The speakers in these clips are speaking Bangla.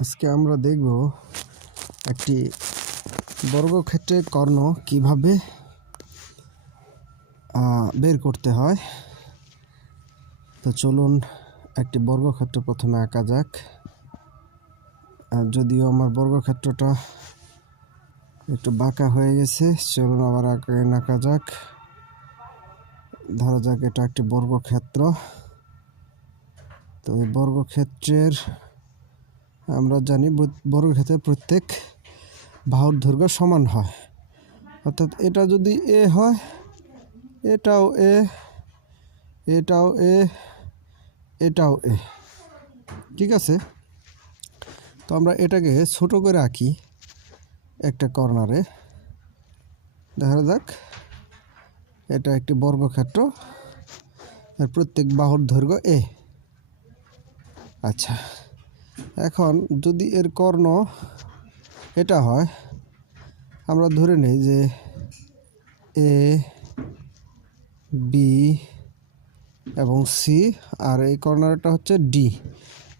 আজকে আমরা দেখব একটি বর্গক্ষেত্রে কর্ণ কীভাবে বের করতে হয়। তো চলুন একটি বর্গক্ষেত্র প্রথমে আঁকা যাক। যদিও আমার বর্গক্ষেত্রটা একটু বাঁকা হয়ে গেছে, চলুন আবার আঁকা আঁকা যাক। ধরা যাক এটা একটি বর্গক্ষেত্র। তো এই বর্গক্ষেত্রের আমরা জানি বর- বর্গক্ষেত্রের প্রত্যেক বাহুর দৈর্ঘ্য সমান হয়। অর্থাৎ এটা যদি এ হয়, এটাও এ এটাও এ এটাও এ। ঠিক আছে? তো আমরা এটাকে ছোট করে আঁকি একটা কর্নারে। দেখা যাক, এটা একটি বর্গক্ষেত্র, এর প্রত্যেক বাহুর দৈর্ঘ্য এ। আচ্ছা। এখন যদি এর কর্ণ এটা হয়, আমরা ধরে নেই যে এ বি এবং সি আর এই কর্নারটা হচ্ছে ডি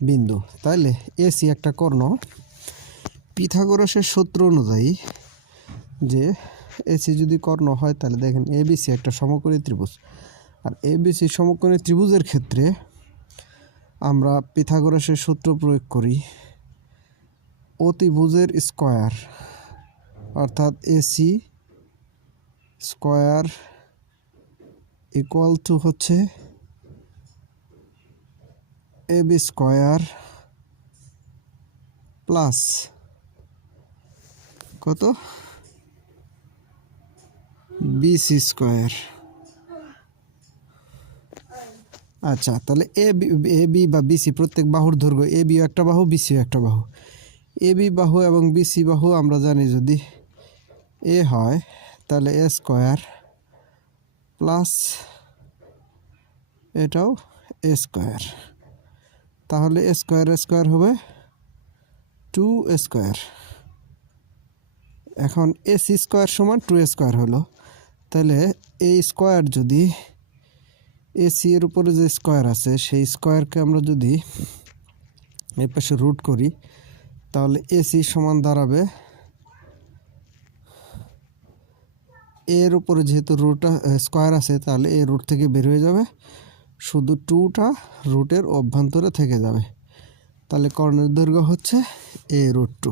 বিন্দু। তাইলে এসি একটা কর্ণ। পিথাগোরাসের সূত্র অনুযায়ী যে এসি যদি কর্ণ হয়, তাহলে দেখেন এবিসি একটা সমকোণী ত্রিভুজ। আর এবিসি সমকোণী ত্রিভুজের ক্ষেত্রে আমরা পিথাগোরাসের সূত্র প্রয়োগ করি। অতিভুজের স্কয়ার, অর্থাৎ এসি স্কয়ার ইকুয়াল টু হচ্ছে এবি স্কয়ার প্লাস কত? BC square. আচ্ছা তাহলে এ বি এ বি বা বিসি প্রত্যেক বাহুর দৈর্ঘ্য, এ বিও একটা বাহু বিসিও একটা বাহু। এ বি বাহু এবং বিসি বাহু আমরা জানি যদি এ হয়, তাহলে এ স্কোয়ার প্লাস এটাও এ স্কোয়ার। তাহলে এ স্কোয়ার স্কোয়ার হবে টু স্কোয়ার। এখন এ সি স্কোয়ার সমান টু স্কোয়ার হলো। তাহলে এই স্কোয়ার যদি এসি এর উপরে যে স্কোয়ার আছে, সেই স্কোয়ারকে আমরা যদি এই পাশে রুট করি, তাহলে এসি সমান দাঁড়াবে এর উপরে যেহেতু রুটটা স্কোয়ার আছে, তাহলে এ রুট থেকে বের হয়ে যাবে। শুধু টুটা রুটের অভ্যন্তরে থেকে যাবে। তাহলে কর্ণের দৈর্ঘ্য হচ্ছে এ রুট টু